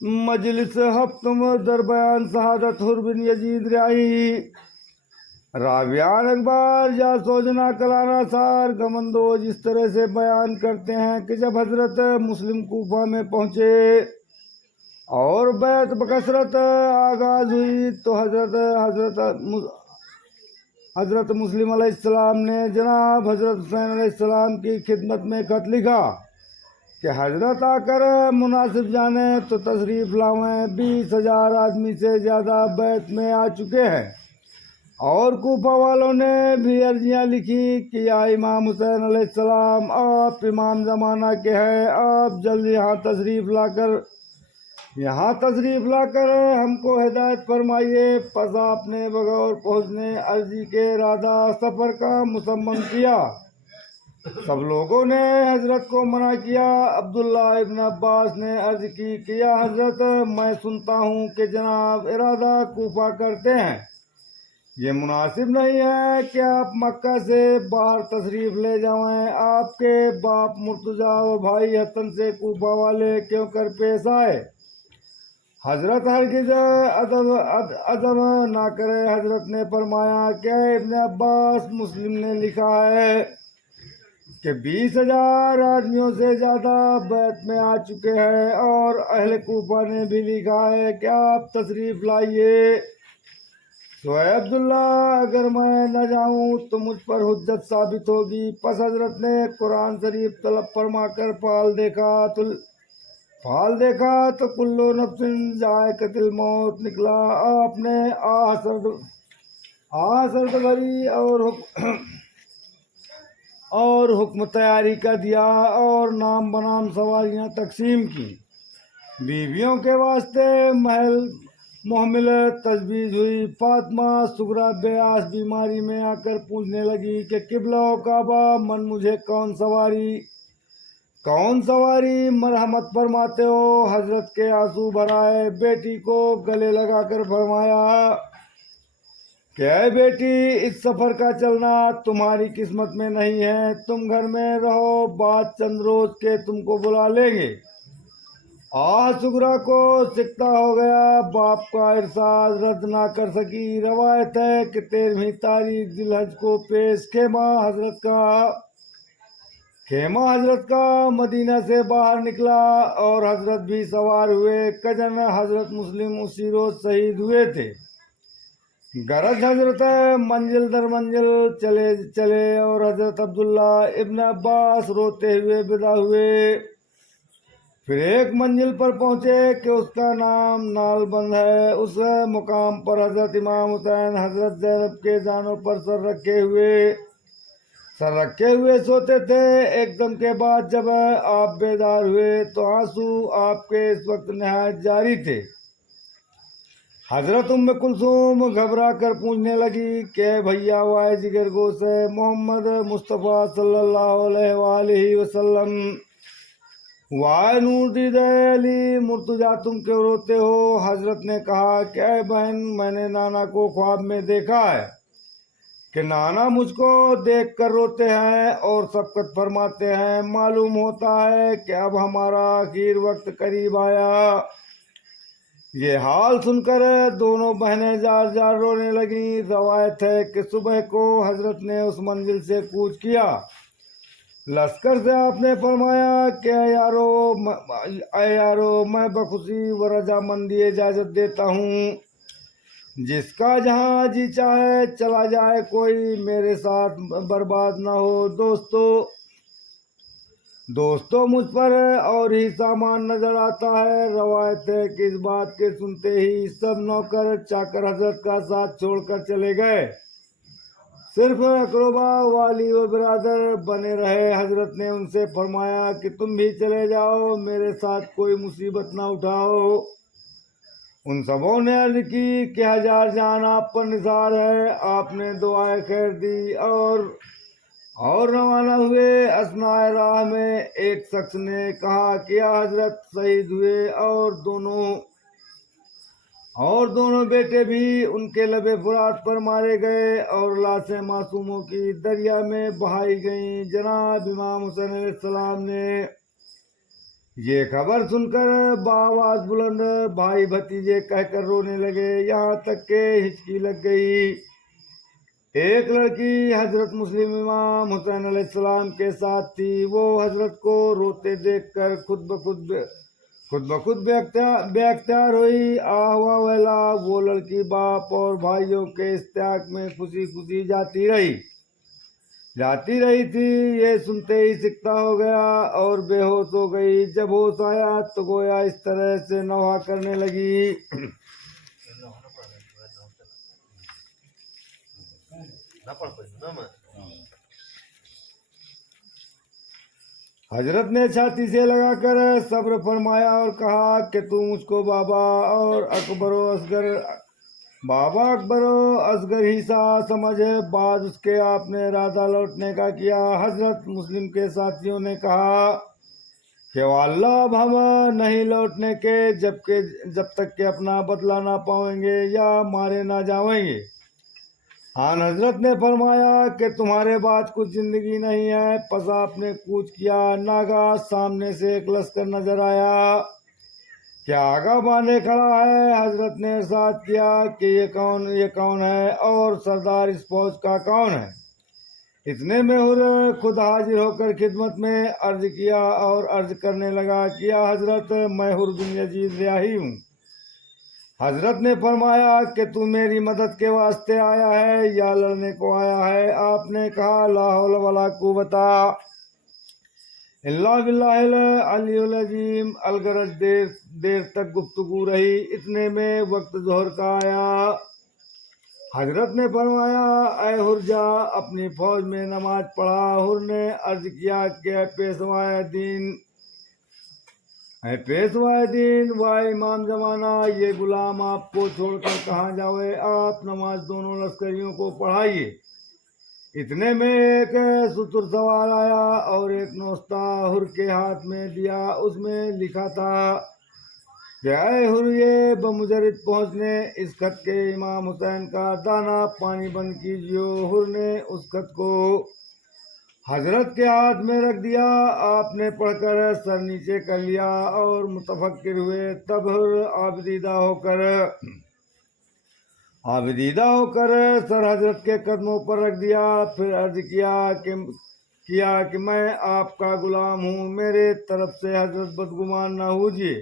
मजलिस हफ्तम दर बयान शहादत हुर बिन यजीद रियाही राबियान अखबार या सोजना कलाना सार गमंदोज इस तरह से बयान करते हैं कि जब हजरत मुस्लिम कूफा में पहुंचे और बैत बकसरत आगाज हुई तो हजरत मुस्लिम अलैहिस्सलाम ने जनाब हजरत हुसैन अलैहिस्सलाम की खिदमत में खत लिखा कि हजरत आकर मुनासिब जाने तो तशरीफ लावें। 20,000 आदमी से ज़्यादा बैत में आ चुके हैं और कूफा वालों ने भी अर्जियाँ लिखी कि या इमाम हुसैन अलैहिस्सलाम, आप इमाम ज़माना के हैं, आप जल्द यहाँ तशरीफ लाकर हमको हिदायत फरमाइए। पस आपने बगौर पहुँचने अर्जी के इरादा सफ़र का मुसम्मम किया। सब लोगों ने हजरत को मना किया। अब्दुल्ला इब्न अब्बास ने अर्ज की कि या हजरत, मैं सुनता हूँ कि जनाब इरादा कूफा करते हैं, ये मुनासिब नहीं है कि आप मक्का से बाहर तशरीफ ले जाएं। आपके बाप मुर्तजा व भाई हसन से कूफा वाले क्यों कर पेश आए। हजरत हरगिज़ अदब ना करे। हजरत ने फरमाया, क्या इब्न अब्बास, मुस्लिम ने लिखा है कि 20,000 आदमियों से ज़्यादा बैत में आ चुके हैं और अहले कूफा ने भी लिखा है कि आप तशरीफ लाइए। तो अब्दुल्ला, अगर मैं न जाऊं तो मुझ पर हुज्जत साबित होगी। पस हजरत ने कुरान शरीफ तलब फरमा कर फाल देखा तो कुल्लो नफ्सिन जायक़तुल मौत निकला। आपने सरद भरी और हुक्म तैयारी का दिया और नाम बनाम सवारियां तकसीम की। बीवियों के वास्ते महल मोहमिल तजवीज़ हुई। फातिमा सुगरा बेआस बीमारी में आकर पूछने लगी कि किबला व काबा, मन मुझे कौन सवारी मरहमत फरमाते हो। हजरत के आंसू भराए बेटी को गले लगाकर फरमाया, क्या बेटी, इस सफर का चलना तुम्हारी किस्मत में नहीं है। तुम घर में रहो, बात चंद रोज के तुमको बुला लेंगे। सुगरा को सिकता हो गया। बाप का इरशाद रद्द ना कर सकी। रवायत है कि 13वीं तारीख जिलहज को पेश खेमा हजरत का मदीना से बाहर निकला और हजरत भी सवार हुए। कजन हजरत मुस्लिम उसी रोज शहीद हुए थे। गरज हजरत मंजिल दर मंजिल चले और हजरत अब्दुल्ला इब्न अब्बास रोते हुए विदा हुए। फिर एक मंजिल पर पहुंचे कि उसका नाम नालबंद है। उस मुकाम पर हजरत इमाम हुसैन हजरत ज़ैनब के जानों पर सर रखे हुए सोते थे। एकदम के बाद जब आप बेदार हुए तो आंसू आपके इस वक्त नहायत जारी थे। हजरत उम्मे कुलसूम घबरा कर पूछने लगी कि भैया, वाए जिगर गोश है मोहम्मद मुस्तफ़ा सल्लल्लाहु अलैहि वसल्लम, वाए नूर दीदा अली मुर्तजा, तुम क्यों रोते हो। हजरत ने कहा कि बहन, मैंने नाना को ख्वाब में देखा है कि नाना मुझको देख कर रोते हैं और सबकत फरमाते हैं। मालूम होता है कि अब हमारा आखिर वक्त करीब आया। ये हाल सुनकर दोनों बहनें जार जार रोने लगी। रवायत है कि सुबह को हजरत ने उस मंजिल से कूच किया। लश्कर से आपने फरमाया कि यारो, मैं बखुशी व रजामंदी इजाजत देता हूँ। जिसका जहाँ जी चाहे चला जाए, कोई मेरे साथ बर्बाद ना हो। दोस्तों मुझ पर और ही सामान नजर आता है। रवायत है कि इस बात के सुनते ही सब नौकर चाकर हजरत का साथ छोड़कर चले गए। सिर्फ अकरबा वाली व बिरादर बने रहे। हजरत ने उनसे फरमाया कि तुम भी चले जाओ, मेरे साथ कोई मुसीबत ना उठाओ। उन सबों ने अर्ज की कि 1000 जान आप पर निसार है। आपने दुआए खैर दी और रवाना हुए। असनाए राह में एक शख्स ने कहा कि हजरत शहीद हुए और दोनों बेटे भी उनके लबे फुरात पर मारे गए और लाशें मासूमों की दरिया में बहाई गईं। जनाब इमाम हुसैन अलैहिस्सलाम ने ये खबर सुनकर बाआवाज बुलंद भाई भतीजे कहकर रोने लगे, यहाँ तक के हिचकी लग गई। एक लड़की हजरत मुस्लिम इमाम हुसैन अलैहिस्सलाम के साथ थी। वो हजरत को रोते देखकर खुद ब खुद बेख्तियार हुई। आवा वाला वो लड़की बाप और भाइयों के इस त्याग में खुशी खुशी जाती रही थी। ये सुनते ही सिकता हो गया और बेहोश हो गई। जब होश आया तो गोया इस तरह से नौहा करने लगी। हजरत ने छाती से लगाकर सब्र फरमाया और कहा कि तू मुझको बाबा अकबरो असगर ही सा समझ। बाद उसके आपने इरादा लौटने का किया। हजरत मुस्लिम के साथियों ने कहा कि अल्लाह अब हम नहीं लौटने के जब तक के अपना बदला ना पाएंगे या मारे ना जाएंगे। आन हजरत ने फरमाया कि तुम्हारे बाद कुछ जिंदगी नहीं है। पस आपने कूच किया। नागा सामने से एक लश्कर नजर आया, क्या आगा बांधे खड़ा है। हजरत ने इरशाद किया कि ये कौन है और सरदार इस फौज का कौन है। इतने में हुर खुद हाजिर होकर खिदमत में अर्ज किया और अर्ज करने लगा, किया हजरत मैं हुर बिन यजीद रियाही हूँ। हजरत ने फरमाया कि तू मेरी मदद के वास्ते आया है या लड़ने को आया है। आपने कहा ला हौल वला कुव्वता इल्ला बिल्लाहिल अलियुल अज़ीम। अलगरज देर तक गुफ्तगू रही। इतने में वक्त जोहर का आया। हजरत ने फरमाया ऐ हुर जा अपनी फौज में नमाज पढ़ा। हुर ने अर्ज किया कि पेशवाए दीन व इमाम जमाना, ये गुलाम आपको छोड़कर कहाँ जावे। आप नमाज दोनों लश्करियों को पढ़ाइए। इतने में एक सुतुर सवार आया और एक नोस्ता हुर के हाथ में दिया। उसमें लिखा था कि ऐ हुर ये बमुजरिद पहुँचने इस खत के इमाम हुसैन का दाना पानी बंद कीजिए। हुर ने उस खत को हजरत के हाथ में रख दिया। आपने पढ़कर सर नीचे कर लिया और मुतफक्किर हुए। तब हुर आबिदीदा होकर सर हजरत के कदमों पर रख दिया। फिर अर्ज किया कि मैं आपका गुलाम हूँ, मेरे तरफ से हजरत बदगुमान न होजिए।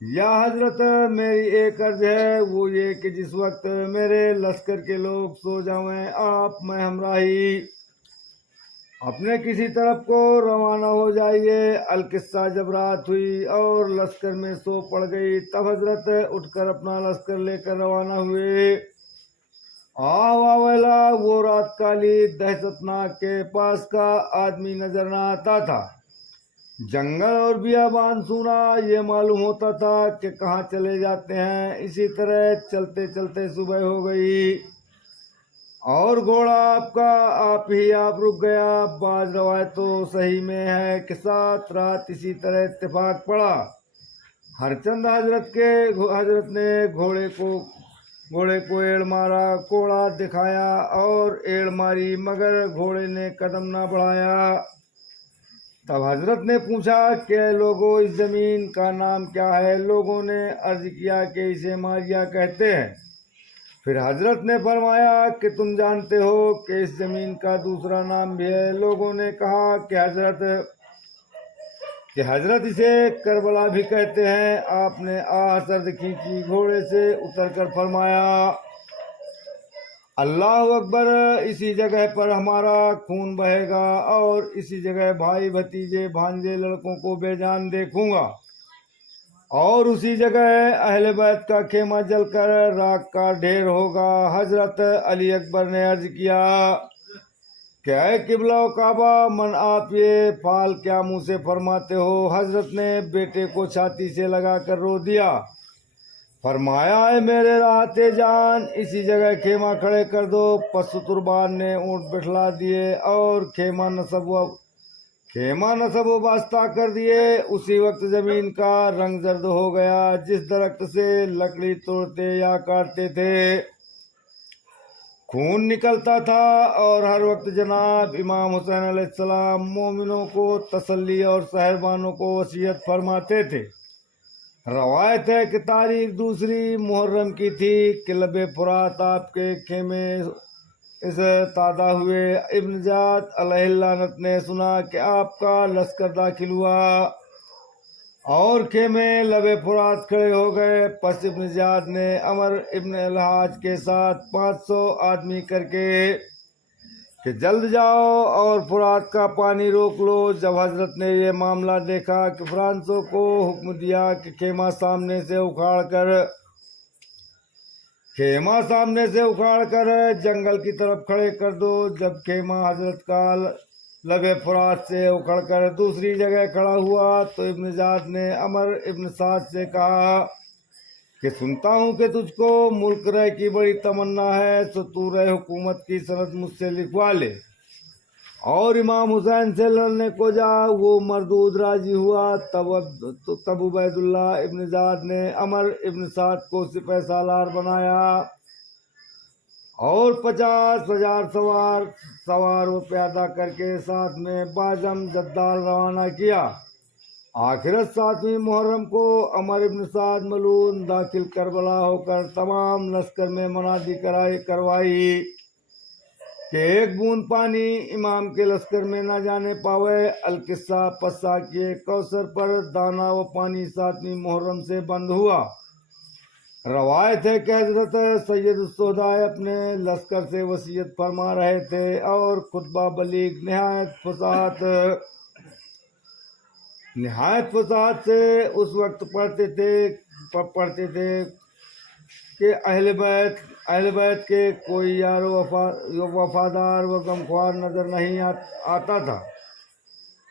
या हजरत मेरी एक अर्ज है, वो ये कि जिस वक्त मेरे लश्कर के लोग सो जाएं आप मैं हमराही अपने किसी तरफ को रवाना हो जाइए। अलकिस्सा जब रात हुई और लश्कर में सो पड़ गई, तब हजरत उठकर अपना लश्कर लेकर रवाना हुए। आवावेला वो रात काली दहशतनाक के पास का आदमी नजर न आता था। जंगल और बियाबान सुना, ये मालूम होता था कि कहाँ चले जाते हैं। इसी तरह चलते चलते सुबह हो गई और घोड़ा आप रुक गया। बाज रवायतों सही में है कि 7 रात इसी तरह इत्तेफाक पड़ा। हरचंद हजरत ने घोड़े को एड़ मारा, कोड़ा दिखाया और एड़ मारी, मगर घोड़े ने कदम ना बढ़ाया। तब हजरत ने पूछा कि लोगों इस जमीन का नाम क्या है। लोगों ने अर्ज किया कि इसे मारिया कहते हैं। फिर हजरत ने फरमाया कि तुम जानते हो कि इस जमीन का दूसरा नाम भी है। लोगों ने कहा कि हजरत इसे करबला भी कहते हैं। आपने सरद खींची, घोड़े से उतरकर फरमाया अल्लाह अकबर, इसी जगह पर हमारा खून बहेगा और इसी जगह भाई भतीजे भांजे लड़कों को बेजान देखूंगा और उसी जगह अहले बैत का खेमा जलकर राख का ढेर होगा। हजरत अली अकबर ने अर्ज किया क्या किबला काबा, मन आप ये फाल क्या मुंह से फरमाते हो। हजरत ने बेटे को छाती से लगाकर रो दिया। फरमाया है मेरे राहते जान, इसी जगह खेमा खड़े कर दो। पसुतुरबान ने ऊँट बिठला दिए और खेमा नसब वास्ता कर दिए। उसी वक्त जमीन का रंग जर्द हो गया। जिस दरख्त से लकड़ी तोड़ते या काटते थे खून निकलता था और हर वक्त जनाब इमाम हुसैन अलैहिस्सलाम मोमिनों को तसल्ली और सहरबानों को वसीयत फरमाते थे। रवायत है कि तारीख 2 मुहर्रम की थी कि लबे फुरात आपके खेमे इस तादा हुए। इब्न जाद अलैहिल्लानत ने सुना कि आपका लश्कर दाखिल हुआ और खेमे लबे फुरात खड़े हो गए। पस इब्न जाद ने अमर इब्न अलहाज के साथ 500 आदमी करके कि जल्द जाओ और फुरात का पानी रोक लो। जब हजरत ने ये मामला देखा कि फ्रांसों को हुक्म दिया कि खेमा सामने से उखाड़ कर जंगल की तरफ खड़े कर दो। जब खेमा हजरत का लबे फुरात से उखड़ कर दूसरी जगह खड़ा हुआ तो इब्न जाद ने अमर इब्न साद से कहा कि सुनता हूँ कि तुझको मुल्क रह की बड़ी तमन्ना है, तो तू रह हुकूमत की सनद मुझसे लिखवा ले और इमाम हुसैन से लड़ने को जा। वो मरदूद राजी हुआ। तब उबैदुल्ला इब्न जाद ने अमर इब्न साद को सिपह सालार बनाया और 50,000 सवार वो प्यादा करके साथ में बाजम जद्दाल रवाना किया। आखिरत 7वीं मुहर्रम को अमर इब्न साद मलून दाखिल करबला होकर तमाम लश्कर में मुनादी करवाई कि एक बूंद पानी इमाम के लश्कर में न जाने पावे। अलकिस्सा पस्सा के कौसर पर दाना व पानी 7वीं मुहर्रम से बंद हुआ। रवायत है कि हजरत सैयद उस्सोदाए अपने लश्कर से वसीयत फरमा रहे थे और खुतबा बलीग निहायत फसाद से उस वक्त पढ़ते थे कि अहले बैत के कोई यारो वफादार व गमख्वार नजर नहीं आता था।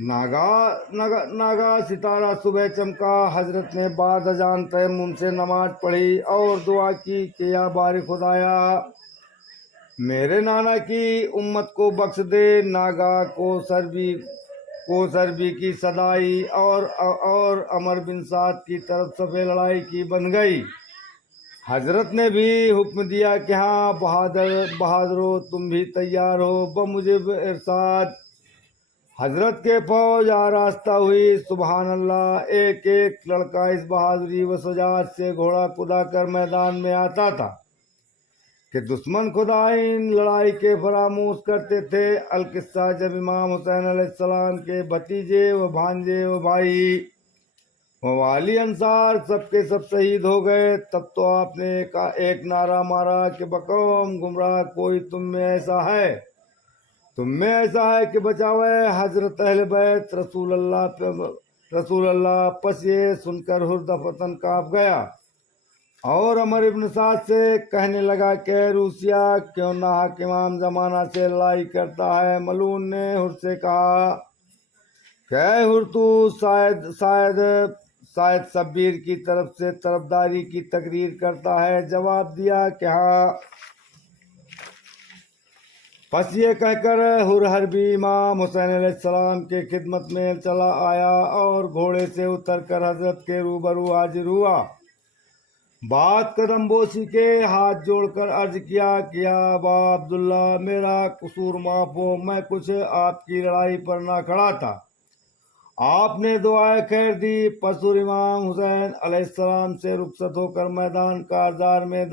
नागा सितारा सुबह चमका। हजरत ने बाद अजान तयम्मुम से नमाज पढ़ी और दुआ की कि या बारी खुदाया मेरे नाना की उम्मत को बख्श दे। नागा को सरबी की सदाई और अमर बिन साद की तरफ सफ़े लड़ाई की बन गई। हजरत ने भी हुक्म दिया कि हाँ बहादुरो तुम भी तैयार हो। बमुजिब इरशाद हजरत के फौज आरास्ता हुई। सुबहान अल्लाह। एक एक लड़का इस बहादुरी व सजात से घोड़ा कुदा कर मैदान में आता था कि दुश्मन खुदा इन लड़ाई के फरामोश करते थे। अलकिस्सा जब इमाम हुसैन अलैहिस्सलाम के भतीजे व भांजे व भाई व वाली अंसार सबके सब शहीद हो गए, तब तो आपने एक नारा मारा कि बकौम गुमराह कोई तुम में ऐसा है कि बचावे हजरत अहले बैत रसूल अल्लाह। पस ये सुनकर हुर्दफतन काँप गया और अमर इब्न साद से कहने लगा कि रूसिया क्यों नाहक इमाम जमाना से लड़ाई करता है। मलून ने हुर से कहा कि हुर तू शायद शब्बीर की तरफ से तरफदारी की तकरीर करता है। जवाब दिया कि हाँ। बस ये कहकर हुर हरबी इमाम हुसैन अलैहिस्सलाम के खिदमत में चला आया और घोड़े से उतरकर हजरत के रूबरू हाजिर हुआ। बात कदम बोसी के हाथ जोड़कर अर्ज किया कि अबा अब्दुल्ला मेरा कसूर माफ हो, मैं कुछ आपकी लड़ाई पर ना खड़ा था। आपने दुआए खैर दी। पसुर इमाम हुसैन अलैहिस्सलाम से रुखसत होकर मैदान कारदार में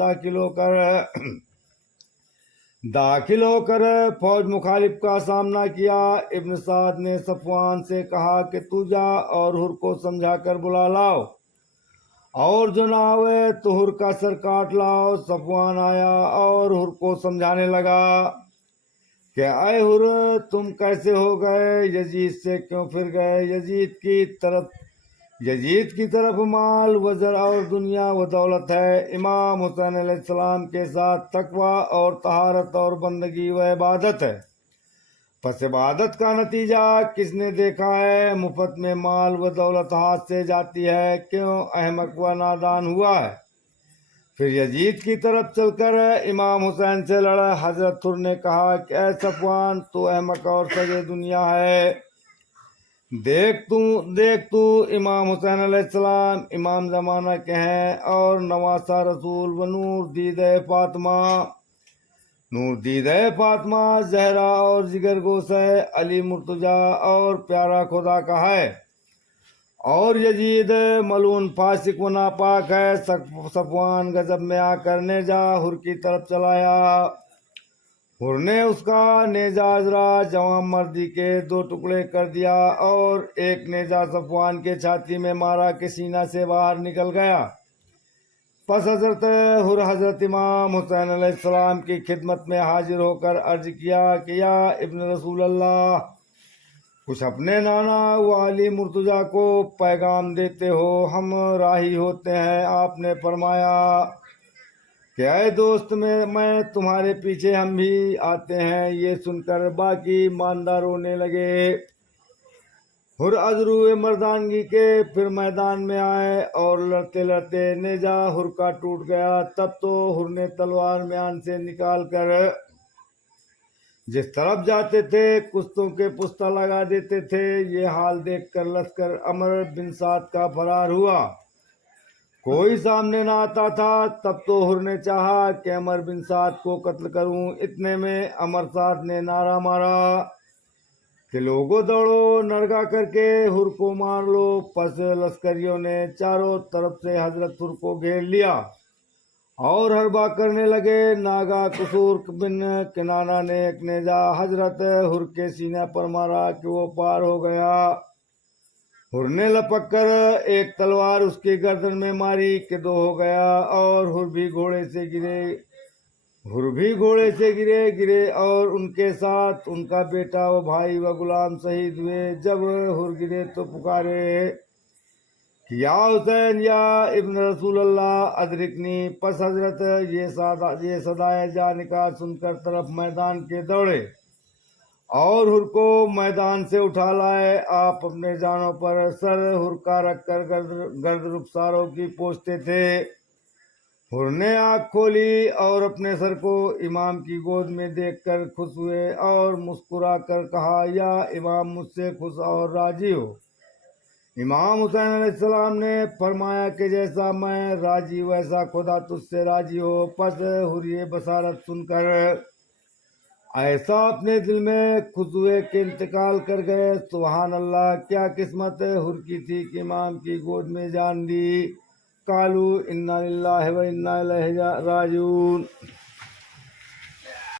दाखिल होकर फौज मुखालिफ का सामना किया। इब्न साद ने सफवान से कहा कि तू जा और हुर को समझा कर बुला लाओ और जो ना आवे तो हुर का सर काट लाओ। सफवान आया और हुर को समझाने लगा कि आए हुर तुम कैसे हो गए, यजीद से क्यों फिर गए। यजीद की तरफ माल वजर और दुनिया व दौलत है। इमाम हुसैन अलैहिस्सलाम के साथ तकवा और तहारत और बंदगी व इबादत है। पस इबादत का नतीजा किसने देखा है। मुफ्त में माल व दौलत हाथ से जाती है, क्यों अहमक व नादान हुआ है। फिर यजीद की तरफ चलकर इमाम हुसैन से लड़ा। हजरत हुर ने कहा कि ऐ सफवान तू अहमक और सगे दुनिया है। देख तू इमाम हुसैन अलैहिस्सलाम इमाम जमाना के हैं और नवासा रसूल व नूर दीदे फातिमा। नूर दीदे फातिमा जहरा और जिगर गोश है, अली मुर्तजा और प्यारा खुदा का है, और यजीद मलून फासिक व नापाक है। सफवान गजब में आकर नेजा हुर की तरफ चलाया। हुर ने उसका नेजा अजरा जवां मर्दी के 2 टुकड़े कर दिया और एक नेजा सफवान के छाती में मारा कि सीना से बाहर निकल गया। पस हजरत हुर हजरत इमाम हुसैन अलैहिस्सलाम की खिदमत में हाजिर होकर अर्ज किया कि या इब्न रसूल अल्लाह, कुछ अपने नाना व अली मुर्तजा को पैगाम देते हो, हम राही होते हैं। आपने फरमाया कि ऐ दोस्त मैं तुम्हारे पीछे हम भी आते हैं। ये सुनकर बाकी ईमानदार रोने लगे। हुर अजरू मर्दानगी के फिर मैदान में आए और लड़ते लड़ते नेजा हुर का टूट गया। तब तो हुर ने तलवार म्यान से निकाल कर जिस तरफ जाते थे कुश्तों के पुस्ता लगा देते थे। ये हाल देखकर लश्कर अमर बिन साद का फरार हुआ। कोई सामने ना आता था। तब तो हुर ने चाहा कि अमर बिन साद को कत्ल करूं। इतने में अमर साद ने नारा मारा कि लोगों दौड़ो, नरगा करके हुर को मार लो। पस लश्करियों ने चारों तरफ से हजरत हुर को घेर लिया और हरबा करने लगे। नागा कसूर बिन किनाना ने एक नेजा हजरत हुर के सीने पर मारा कि वो पार हो गया। हुर ने लपक कर एक तलवार उसकी गर्दन में मारी कि 2 हो गया और हुर भी घोड़े से गिरे और उनके साथ उनका बेटा व भाई व गुलाम शहीद हुए। जब हुर गिरे तो पुकारे कि या हुसैन या इब्न रसूल अल्लाह अदरिकनी। पस हजरत ये सदाए जाने का सुनकर तरफ मैदान के दौड़े और हुर को मैदान से उठा लाए। आप अपने जानों पर सर हुर का रखकर गर्द रुखसारों की पोंछते थे। हुर ने आँख खोली और अपने सर को इमाम की गोद में देखकर खुश हुए और मुस्कुरा कर कहा, या इमाम मुझसे खुश और राजी हो। इमाम हुसैन अलैहिस्सलाम ने फरमाया कि जैसा मैं राजी वैसा खुदा तुझसे राजी हो। पस हुर ये बसारत सुनकर ऐसा अपने दिल में खुश हुए कि इंतकाल कर गए। सुभान अल्लाह, क्या किस्मत हुर की थी कि इमाम की गोद में जान दी। कालू इन्ना लिल्लाहि व इन्ना इलैहि राजिऊन।